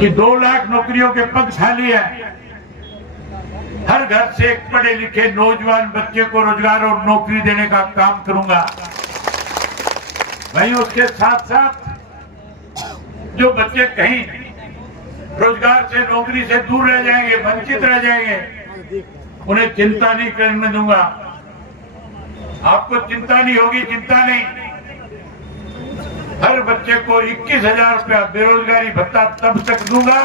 कि 2 लाख नौकरियों के पद खाली है। हर घर से एक पढ़े लिखे नौजवान बच्चे को रोजगार और नौकरी देने का काम करूंगा। वहीं उसके साथ साथ जो बच्चे कहीं रोजगार से नौकरी से दूर रह जाएंगे, वंचित रह जाएंगे, उन्हें चिंता नहीं करने दूंगा। आपको चिंता नहीं होगी, चिंता नहीं। हर बच्चे को 21,000 रुपया बेरोजगारी भत्ता तब तक दूंगा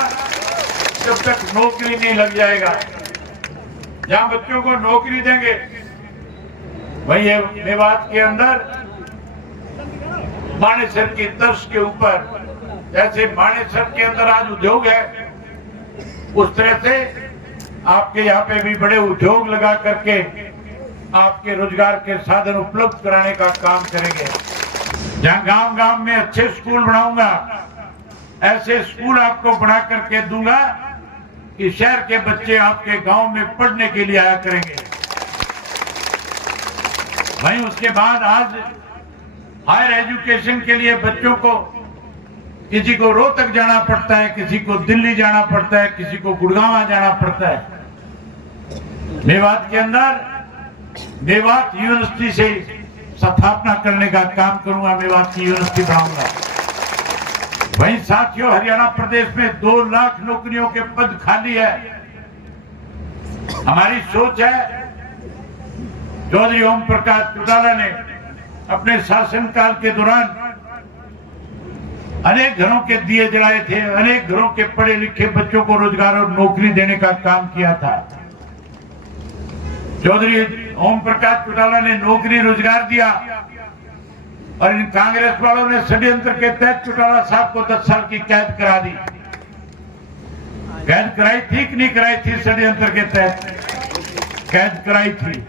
जब तक नौकरी नहीं लग जाएगा। जहां बच्चों को नौकरी देंगे वहीं मेवात के अंदर मानेसर की तर्ज के ऊपर, जैसे मानेसर के अंदर आज उद्योग है, उस तरह से आपके यहाँ पे भी बड़े उद्योग लगा करके आपके रोजगार के साधन उपलब्ध कराने का काम करेंगे। जहाँ गांव गांव में अच्छे स्कूल बनाऊंगा, ऐसे स्कूल आपको बना करके दूंगा कि शहर के बच्चे आपके गांव में पढ़ने के लिए आया करेंगे। वहीं उसके बाद आज हायर एजुकेशन के लिए बच्चों को, किसी को रोहतक जाना पड़ता है, किसी को दिल्ली जाना पड़ता है, किसी को गुड़गांव जाना पड़ता है। मेवात के अंदर मेवात यूनिवर्सिटी से स्थापना करने का काम करूंगा, मेवात की यूनिवर्सिटी बनाऊंगा। वहीं साथियों, हरियाणा प्रदेश में 2 लाख नौकरियों के पद खाली है। हमारी सोच है, चौधरी ओम प्रकाश चौटाला ने अपने शासनकाल के दौरान अनेक घरों के दिए जलाए थे, अनेक घरों के पढ़े लिखे बच्चों को रोजगार और नौकरी देने का काम किया था। चौधरी ओम प्रकाश चौटाला ने नौकरी रोजगार दिया और इन कांग्रेस वालों ने षड्यंत्र के तहत चौटाला साहब को 10 साल की कैद करा दी। कैद कराई थी कि नहीं कराई थी? षड्यंत्र के तहत कैद कराई थी।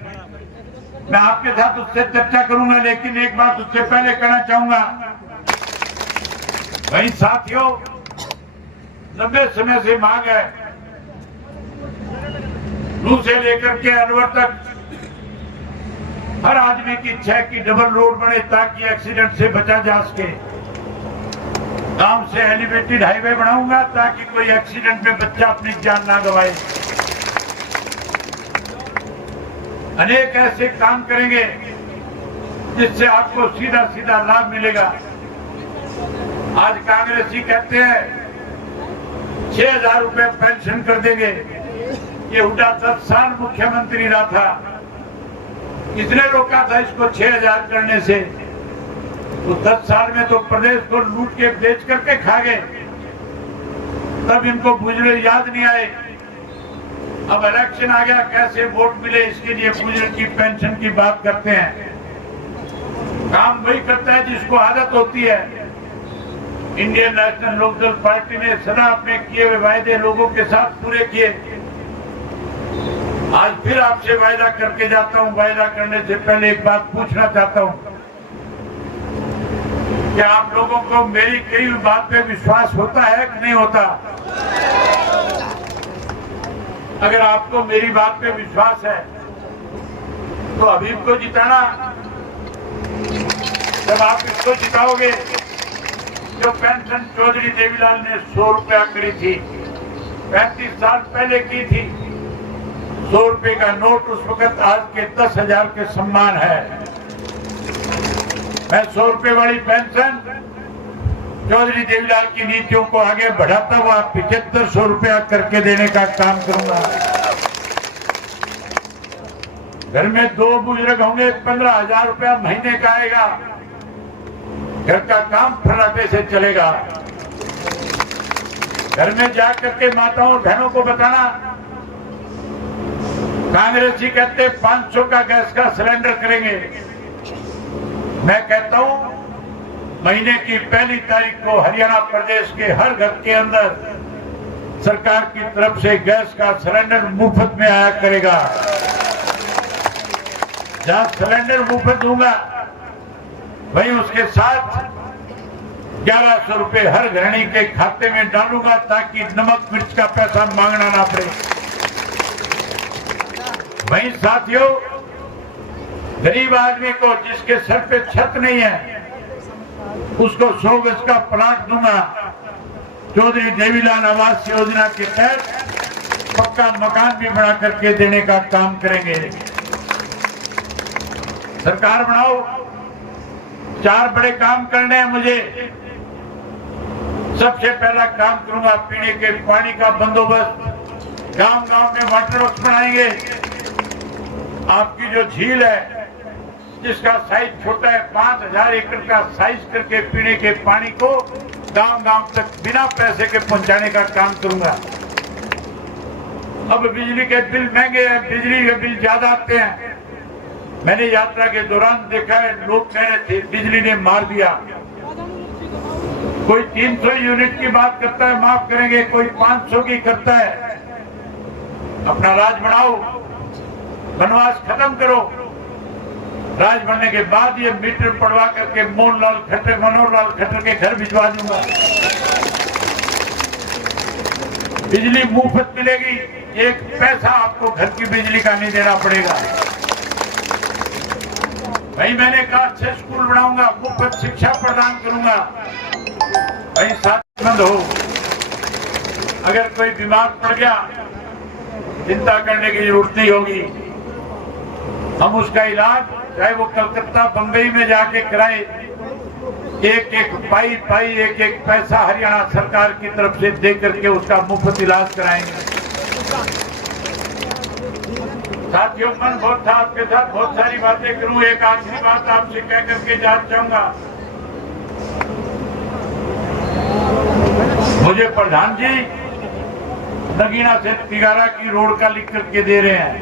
मैं आपके साथ उससे चर्चा करूंगा, लेकिन एक बात उससे पहले कहना चाहूंगा। वहीं साथियों, लंबे समय से मांग है, नूह से लेकर के अलवर तक हर आदमी की इच्छा है कि डबल रोड बने ताकि एक्सीडेंट से बचा जा सके। गांव से एलिवेटेड हाईवे बनाऊंगा ताकि कोई एक्सीडेंट में बच्चा अपनी जान ना गवाए। अनेक ऐसे काम करेंगे जिससे आपको सीधा सीधा लाभ मिलेगा। आज कांग्रेसी कहते हैं 6,000 रुपए पेंशन कर देंगे। ये हुड्डा 10 साल मुख्यमंत्री रहा था, किसने रोका था इसको 6,000 करने से? तो 10 साल में तो प्रदेश को लूट के बेच करके खा गए, तब इनको बुजुर्ग याद नहीं आए। अब इलेक्शन आ गया, कैसे वोट मिले इसके लिए बुजुर्ग की पेंशन की बात करते हैं। काम वही करता है जिसको आदत होती है। इंडियन नेशनल लोकदल पार्टी ने सदा अपने किए हुए वायदे लोगों के साथ पूरे किए। आज फिर आपसे वायदा करके जाता हूं। वायदा करने से पहले एक बात पूछना चाहता हूं, क्या आप लोगों को मेरी कई बात पे विश्वास होता है कि नहीं होता? अगर आपको मेरी बात पे विश्वास है तो हबीब को जिताना। जब आप इसको जिताओगे, जो पेंशन चौधरी देवीलाल ने 100 रुपया करी थी, 35 साल पहले की थी, 100 रुपए का नोट उस वक्त आज के 10,000 के सम्मान है। मैं 100 रुपए वाली पेंशन चौधरी देवीलाल की नीतियों को आगे बढ़ाता हुआ 7500 रुपया करके देने का काम करूंगा। घर में 2 बुजुर्ग होंगे, 15,000 रुपया महीने का आएगा। घर का काम फर्राटे से चलेगा। घर में जाकर के माताओं बहनों को बताना, कांग्रेसी कहते 500 का गैस का सिलेंडर करेंगे। मैं कहता हूं महीने की 1 तारीख को हरियाणा प्रदेश के हर घर के अंदर सरकार की तरफ से गैस का सिलेंडर मुफ्त में आया करेगा। जहां सिलेंडर मुफ्त दूंगा, वहीं उसके साथ 1100 रुपए हर गृहिणी के खाते में डालूंगा ताकि नमक मिर्च का पैसा मांगना ना पड़े। वहीं साथियों, गरीब आदमी को जिसके सर पे छत नहीं है, उसको 100 गज का प्लाट दूंगा चौधरी देवीलाल आवास योजना के तहत पक्का मकान भी बना करके देने का काम करेंगे। सरकार बनाओ, 4 बड़े काम करने हैं मुझे। सबसे पहला काम करूंगा पीने के पानी का बंदोबस्त। गांव-गांव में वाटर वर्क्स बनाएंगे। आपकी जो झील है जिसका साइज छोटा है, 5000 एकड़ का साइज करके पीने के पानी को गांव-गांव तक बिना पैसे के पहुंचाने का काम करूंगा। अब बिजली के बिल महंगे हैं, बिजली के बिल ज्यादा आते हैं। मैंने यात्रा के दौरान देखा है, लोग कह रहे थे बिजली ने मार दिया। कोई 300 यूनिट की बात करता है, माफ करेंगे, कोई 500 की करता है। अपना राज बनाओ, वनवास खत्म करो। राज बनने के बाद ये मीटर पड़वा करके मनोहर लाल खट्टर के घर भिजवा दूंगा। बिजली मुफ्त मिलेगी, 1 पैसा आपको घर की बिजली का नहीं देना पड़ेगा। भाई मैंने कहा अच्छे स्कूल बनाऊंगा, मुफ्त शिक्षा प्रदान करूंगा। भाई साथबंद हो, अगर कोई बीमार पड़ गया चिंता करने की जरूरत नहीं होगी। हम उसका इलाज चाहे वो कलकत्ता बंबई में जाके कराए, एक पाई एक पैसा हरियाणा सरकार की तरफ से दे करके उसका मुफ्त इलाज कराएंगे। साथियों, मन बहुत था आपके साथ, बहुत सारी बातें करूं। एक आखिरी बात आपसे कह करके जाना चाहूंगा। मुझे प्रधान जी नगीना से तिगारा की रोड का लिख करके दे रहे हैं।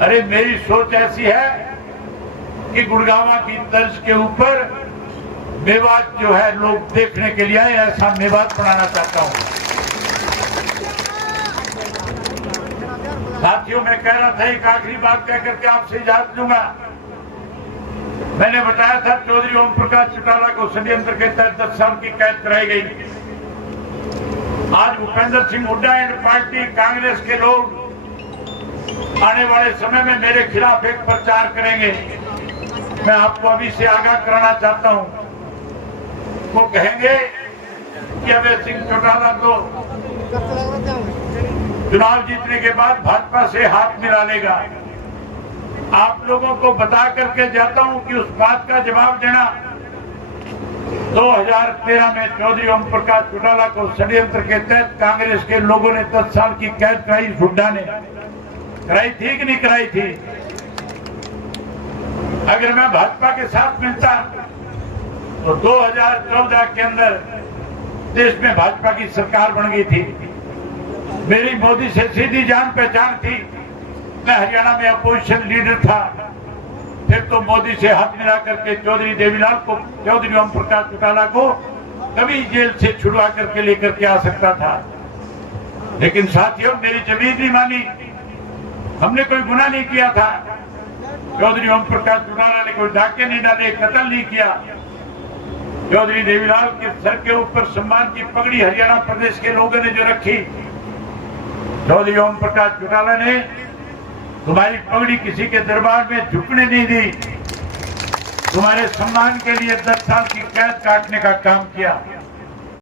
अरे मेरी सोच ऐसी है कि गुड़गावा की तर्ज के ऊपर मेवात जो है लोग देखने के लिए आए, ऐसा मेवात बनाना चाहता हूं। साथियों, मैं कह रहा था एक आखिरी बात कह करके आपसे इजाजत लूंगा। मैंने बताया था चौधरी ओम प्रकाश चौटाला को षड्यंत्र के तहत 10 साल की कैद कराई गई। आज भूपेंद्र सिंह हुड्डा एंड पार्टी कांग्रेस के लोग आने वाले समय में मेरे खिलाफ एक प्रचार करेंगे। मैं आपको अभी से आगाह कराना चाहता हूं। वो कहेंगे कि अभय सिंह चौटाला तो चुनाव जीतने के बाद भाजपा से हाथ मिला लेगा। आप लोगों को बता करके जाता हूं कि उस बात का जवाब देना 2013 में चौधरी ओम प्रकाश चौटाला को षड्यंत्र के तहत कांग्रेस के लोगों ने 10 साल की कैद कराई। हुड्डा ने कराई थी कि नहीं कराई थी? अगर मैं भाजपा के साथ मिलता तो 2014 के अंदर देश में भाजपा की सरकार बन गई थी। मेरी मोदी से सीधी जान पहचान थी। मैं हरियाणा में अपोजिशन लीडर था। फिर तो मोदी से हाथ मिला करके चौधरी देवीलाल को, चौधरी ओम प्रकाश चौटाला को कभी जेल से छुड़वा करके लेकर के आ सकता था। लेकिन साथियों, मेरी जमीन नहीं मानी। हमने कोई गुनाह नहीं किया था। चौधरी ओम प्रकाश चौटाला ने कोई डाके नहीं डाले, कत्ल नहीं किया। चौधरी देवीलाल के सर के ऊपर सम्मान की पगड़ी हरियाणा प्रदेश के लोगों ने जो रखी, चौधरी ओम प्रकाश चौटाला ने तुम्हारी पगड़ी किसी के दरबार में झुकने नहीं दी। तुम्हारे सम्मान के लिए 10 साल की कैद काटने का काम किया।